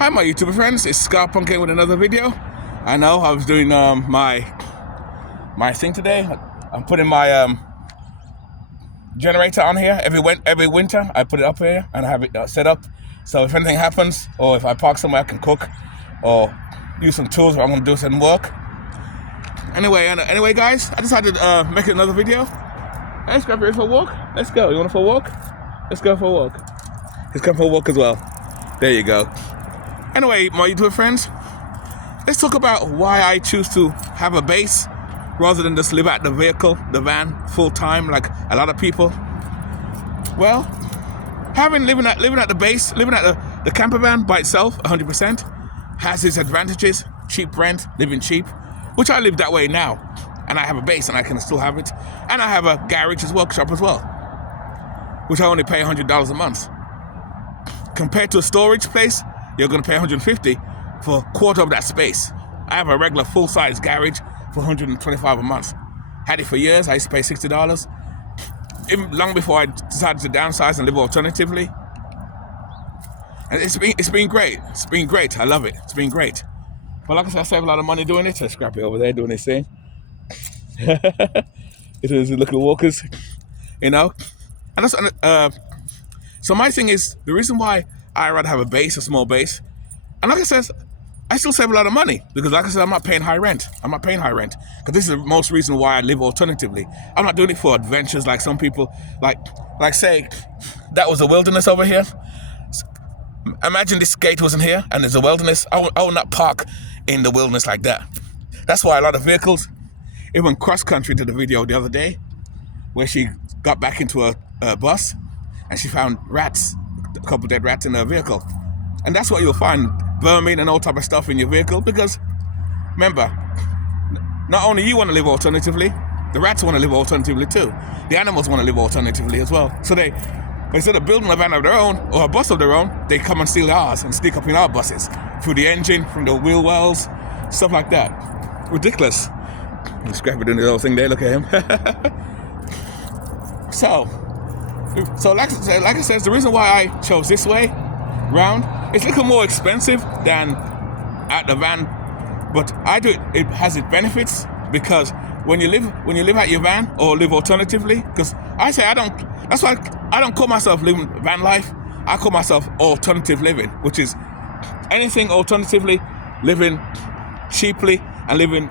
Hi my YouTube friends, it's Scar Punk here with another video. I know I was doing my thing today. I'm putting my generator on here every winter. I put it up here and I have it set up. So if anything happens, or if I park somewhere I can cook or use some tools where I'm gonna do some work. Anyway guys, I decided to make another video. Let's go for a walk. Let's go. You want to for a walk? Let's go for a walk. Let's go for a walk as well. There you go. Anyway, my YouTube friends, let's talk about why I choose to have a base rather than just live at the vehicle, the van, full time like a lot of people. Well, living at the base, living at the camper van by itself, 100%, has its advantages. Cheap rent, living cheap, which I live that way now, and I have a base and I can still have it, and I have a garage workshop as well, which I only pay $100 a month. Compared to a storage place, you're going to pay $150 for a quarter of that space. I have a regular full-size garage for $125 a month. Had it for years. I used to pay $60. Even long before I decided to downsize and live alternatively. And it's been great. It's been great. I love it. It's been great. But like I said, I save a lot of money doing it. I scrap it over there doing this thing. It is look at walkers, you know. And that's so my thing is, the reason why I rather have a base, a small base, and like I said, I still save a lot of money because, like I said, I'm not paying high rent. I'm not paying high rent because this is the most reason why I live alternatively. I'm not doing it for adventures like some people, like say, that was a wilderness over here. Imagine this gate wasn't here and there's a wilderness. I will not park in the wilderness like that. That's why a lot of vehicles, even cross country did a video the other day where she got back into a bus and she found rats, a couple dead rats in her vehicle. And that's what you'll find, vermin and all type of stuff in your vehicle, because remember, not only you want to live alternatively, the rats want to live alternatively too. The animals want to live alternatively as well. So they, instead of building a van of their own or a bus of their own, they come and steal ours and sneak up in our buses through the engine, from the wheel wells, stuff like that. Ridiculous. He's scrapping doing the little thing there, look at him. So like I said, the reason why I chose this way round, it's a little more expensive than at the van, but it has its benefits, because when you live at your van or live alternatively, because that's why I don't call myself living van life. I call myself alternative living, which is anything alternatively, living cheaply and living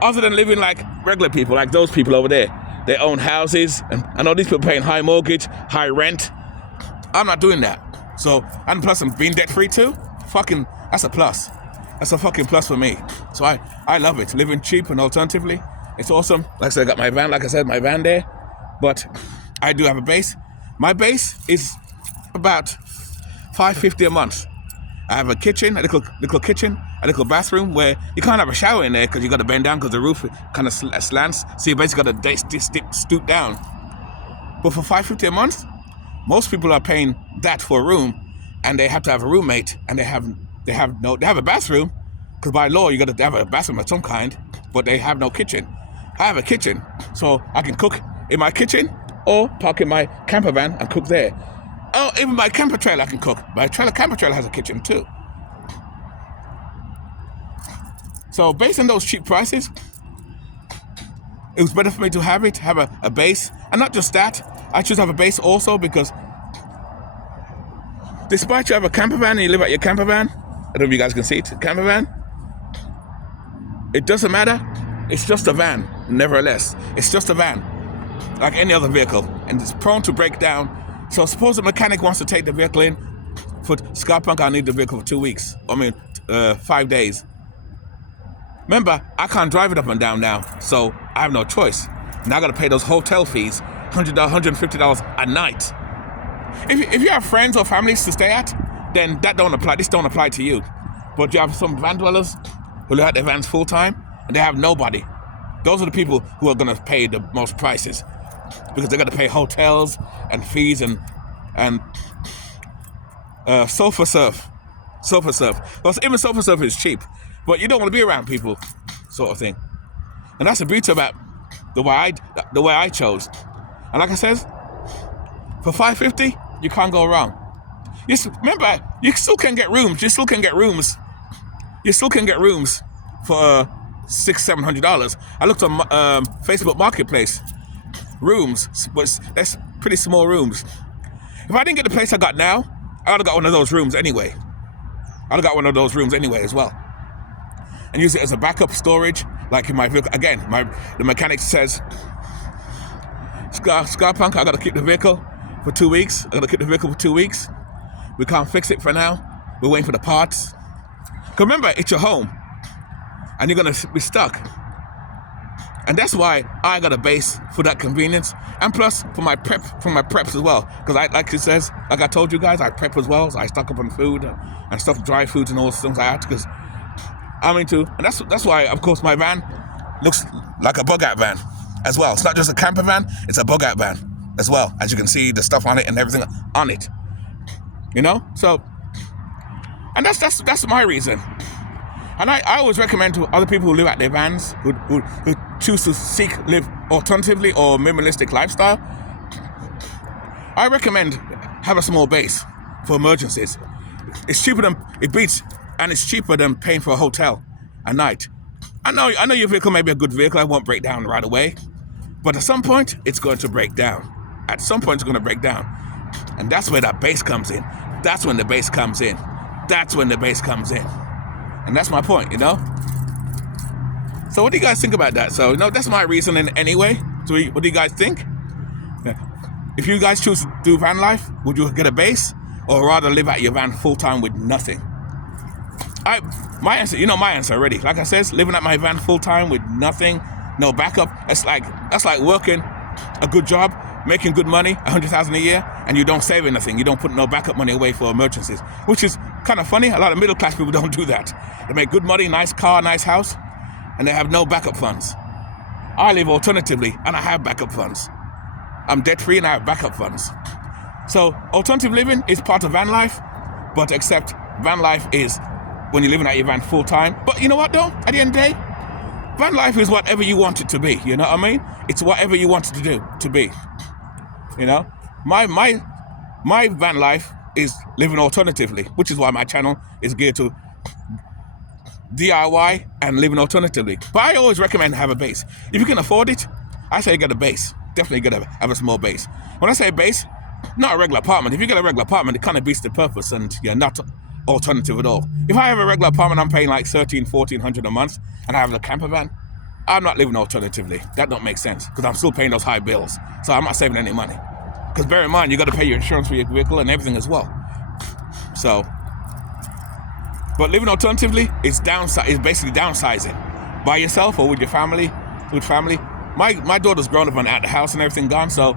other than living like regular people, like those people over there. They own houses, and I know these people paying high mortgage, high rent. I'm not doing that. So, and plus I'm being debt free too. That's a plus. That's a fucking plus for me. So I love it. Living cheap and alternatively, it's awesome. Like I said, I got my van, my van there. But I do have a base. My base is about $550 a month. I have a kitchen, a little kitchen, a little bathroom where you can't have a shower in there because you got to bend down because the roof kind of slants. So you basically got to stoop down. But for $550 a month, most people are paying that for a room, and they have to have a roommate, and they have a bathroom, because by law you got to have a bathroom of some kind, but they have no kitchen. I have a kitchen, so I can cook in my kitchen or park in my camper van and cook there. Oh, even my camper trailer I can cook. My camper trailer has a kitchen too. So based on those cheap prices, it was better for me to have a base. And not just that, I choose to have a base also because despite you have a camper van and you live at your camper van, I don't know if you guys can see it, camper van, it doesn't matter. It's just a van, nevertheless. It's just a van, like any other vehicle, and it's prone to break down. So suppose the mechanic wants to take the vehicle in. For Scar Punk, I need the vehicle for 2 weeks. 5 days. Remember, I can't drive it up and down now, so I have no choice. Now I got to pay those hotel fees, $100, $150 a night. If you have friends or families to stay at, then that don't apply. This don't apply to you. But you have some van dwellers who live at their vans full time, and they have nobody. Those are the people who are going to pay the most prices, because they got to pay hotels and fees and sofa surf. Well, even sofa surf is cheap, but you don't want to be around people, sort of thing. And that's the beauty about the way I chose. And like I said, for $550, you can't go wrong. Remember, you still can get rooms. You still can get rooms. You still can get rooms for $600-700. I looked on Facebook Marketplace. Rooms, but that's pretty small rooms. If I didn't get the place I got now, I would have got one of those rooms anyway. I'd have got one of those rooms anyway as well, and use it as a backup storage, like in my vehicle. Again, the mechanic says, Scarpunk, I got to keep the vehicle for 2 weeks. I got to keep the vehicle for 2 weeks. We can't fix it for now. We're waiting for the parts. Because remember, it's your home, and you're gonna be stuck. And that's why I got a base for that convenience, and plus for my preps as well. Because like I told you guys, I prep as well. So I stock up on food and stuff, dry foods and all those things like that. Because I'm into, and that's why, of course, my van looks like a bug out van as well. It's not just a camper van; it's a bug out van as well. As you can see, the stuff on it and everything on it. You know, so, and that's my reason. And I always recommend to other people who live out their vans, who choose to live alternatively or minimalistic lifestyle, I recommend have a small base for emergencies. It's cheaper than, it's cheaper than paying for a hotel a night. I know your vehicle may be a good vehicle, it won't break down right away, but at some point, it's going to break down. At some point, it's going to break down. And that's where that base comes in. That's when the base comes in. That's when the base comes in. And that's my point, you know? So what do you guys think about that? So, that's my reasoning anyway. So what do you guys think? If you guys choose to do van life, would you get a base? Or rather live out your van full-time with nothing? My answer already. Like I said, living at my van full-time with nothing, no backup. That's like working a good job, making good money, $100,000 a year, and you don't save anything. You don't put no backup money away for emergencies, which is kind of funny. A lot of middle-class people don't do that. They make good money, nice car, nice house, and they have no backup funds. I live alternatively, and I have backup funds. I'm debt-free, and I have backup funds. So alternative living is part of van life, but except van life is when you're living at your van full-time. But you know what, though? At the end of the day, van life is whatever you want it to be. You know what I mean? It's whatever you want it to be. You know, my van life is living alternatively, which is why my channel is geared to DIY and living alternatively. But I always recommend have a base. If you can afford it, I say get a base. Definitely gotta have a small base. When I say base, not a regular apartment. If you get a regular apartment, it kind of beats the purpose, and you're not alternative at all. If I have a regular apartment, I'm paying like $1,300-1,400 a month, and I have a camper van, I'm not living alternatively. That don't make sense, because I'm still paying those high bills. So I'm not saving any money. Because bear in mind, you got to pay your insurance for your vehicle and everything as well. So, but living alternatively is basically downsizing. By yourself or with your family, My daughter's grown up and at the house and everything gone, so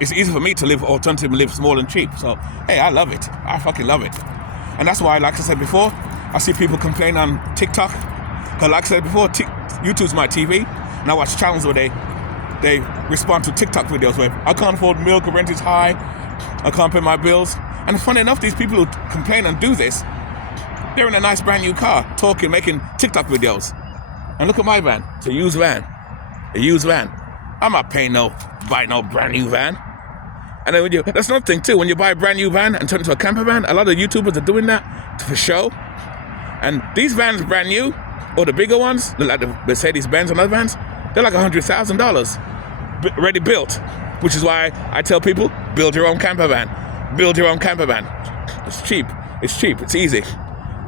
it's easy for me to live alternative and live small and cheap. So, hey, I love it. I fucking love it. And that's why, like I said before, I see people complain on TikTok. Because like I said before, YouTube's my TV, and I watch channels where they respond to TikTok videos where I can't afford milk, rent is high, I can't pay my bills. And funny enough, these people who complain and do this, they're in a nice brand new car, talking, making TikTok videos. And look at my van. It's a used van. A used van. I'm not paying buy no brand new van. And then that's another thing too, when you buy a brand new van and turn it into a camper van, a lot of YouTubers are doing that for show. And these vans brand new, or the bigger ones, like the Mercedes-Benz and other vans, they're like $100,000 already built. Which is why I tell people, build your own camper van. Build your own camper van. It's cheap. It's cheap. It's easy.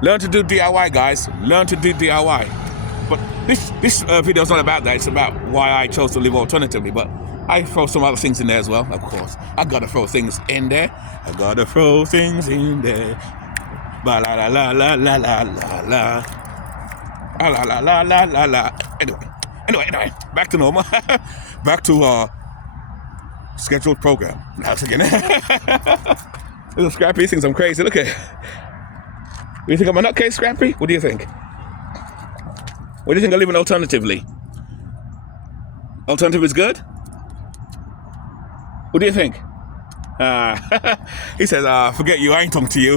Learn to do DIY, guys. Learn to do DIY. But this video is not about that. It's about why I chose to live alternatively. But I throw some other things in there as well, of course. I gotta throw things in there. I gotta throw things in there. Ba la la la la la la la la. La la la la la la. Anyway, back to normal. Back to our scheduled program. Now again. Little Scrappy thinks I'm crazy. Look at it. You think I'm a nutcase, Scrappy? What do you think? What do you think of living alternatively? Alternative is good? What do you think? He says, forget you, I ain't talking to you,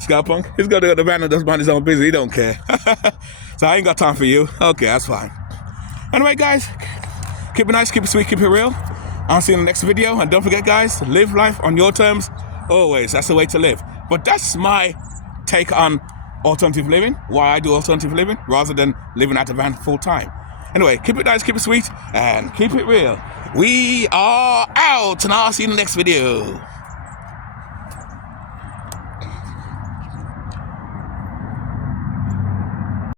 Scarpunk. He's got to go to the van and does mind his own business, he don't care. So I ain't got time for you. Okay, that's fine. Anyway, guys, keep it nice, keep it sweet, keep it real. I'll see you in the next video. And don't forget, guys, live life on your terms. Always, that's the way to live. But that's my take on alternative living, why I do alternative living rather than living at the van full time. Anyway, keep it nice, keep it sweet, and keep it real. We are out, and I'll see you in the next video.